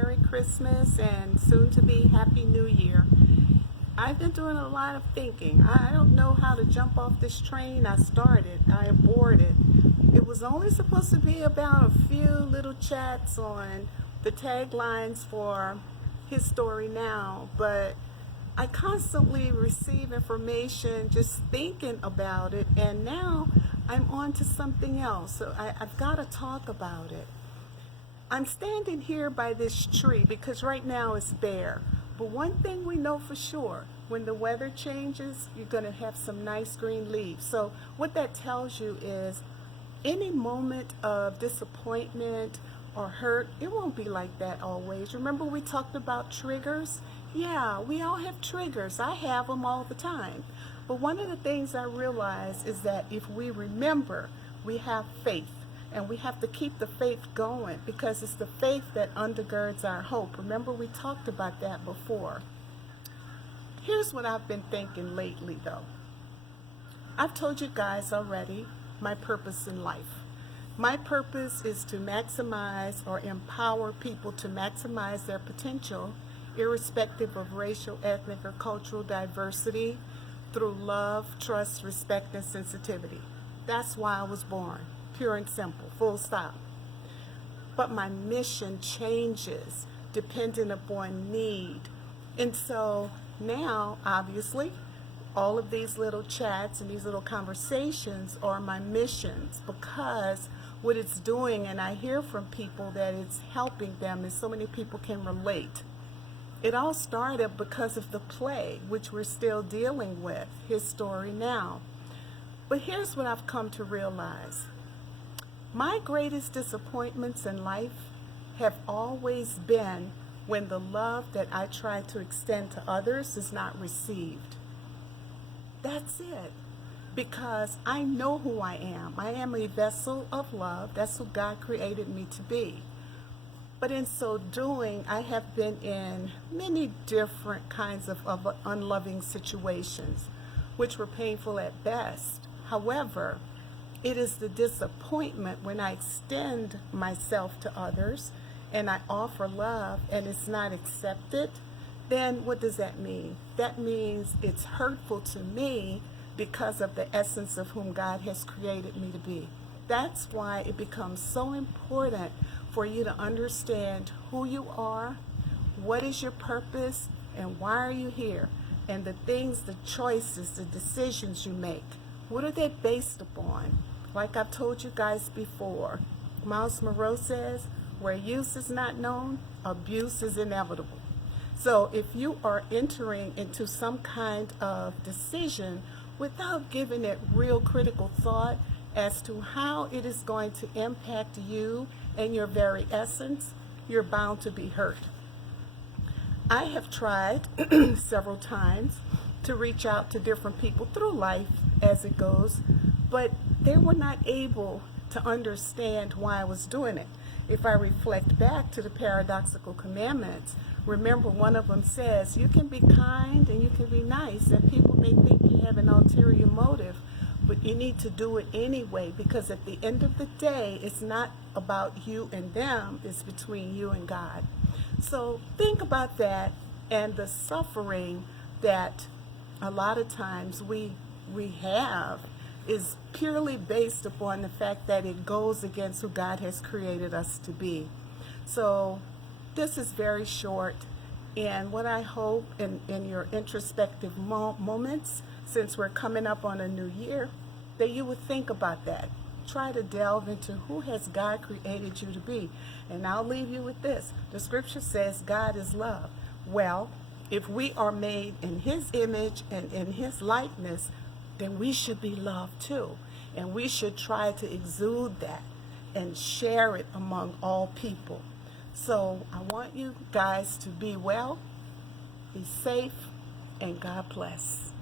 Merry Christmas and soon to be Happy New Year. I've been doing a lot of thinking. I don't know how to jump off this train. I aborted. It was only supposed to be about a few little chats on the taglines for His Story Now, but I constantly receive information just thinking about it, and now I'm on to something else. So I've got to talk about it. I'm standing here by this tree because right now it's bare. But one thing we know for sure, when the weather changes, you're going to have some nice green leaves. So what that tells you is any moment of disappointment or hurt, it won't be like that always. Remember we talked about triggers? Yeah, we all have triggers. I have them all the time. But one of the things I realize is that if we remember, we have faith. And we have to keep the faith going because it's the faith that undergirds our hope. Remember, we talked about that before. Here's what I've been thinking lately, though. I've told you guys already my purpose in life. My purpose is to maximize or empower people to maximize their potential, irrespective of racial, ethnic, or cultural diversity, through love, trust, respect, and sensitivity. That's why I was born. Pure and simple, full stop. But my mission changes depending upon need. And so now, obviously, all of these little chats and these little conversations are my missions because what it's doing, and I hear from people that it's helping them, and so many people can relate. It all started because of the play, which we're still dealing with, His Story Now. But here's what I've come to realize. My greatest disappointments in life have always been when the love that I try to extend to others is not received. That's it. Because I know who I am. I am a vessel of love. That's who God created me to be. But in so doing, I have been in many different kinds of unloving situations, which were painful at best. However, it is the disappointment when I extend myself to others and I offer love and it's not accepted. Then what does that mean? That means it's hurtful to me because of the essence of whom God has created me to be. That's why it becomes so important for you to understand who you are, what is your purpose, and why are you here, and the things, the choices, the decisions you make. What are they based upon? Like I've told you guys before, Miles Monroe says, where use is not known, abuse is inevitable. So if you are entering into some kind of decision without giving it real critical thought as to how it is going to impact you and your very essence, you're bound to be hurt. I have tried several times to reach out to different people through life as it goes, but they were not able to understand why I was doing it. If I reflect back to the paradoxical commandments, remember one of them says, you can be kind and you can be nice, and people may think you have an ulterior motive, but you need to do it anyway, because at the end of the day, it's not about you and them, it's between you and God. So think about that and the suffering that a lot of times we have is purely based upon the fact that it goes against who God has created us to be. So this is very short, and what I hope in your introspective moments, since we're coming up on a new year, that you would think about that. Try to delve into who has God created you to be. And I'll leave you with this. The scripture says God is love. Well, if we are made in His image and in His likeness, then we should be loved too. And we should try to exude that and share it among all people. So I want you guys to be well, be safe, and God bless.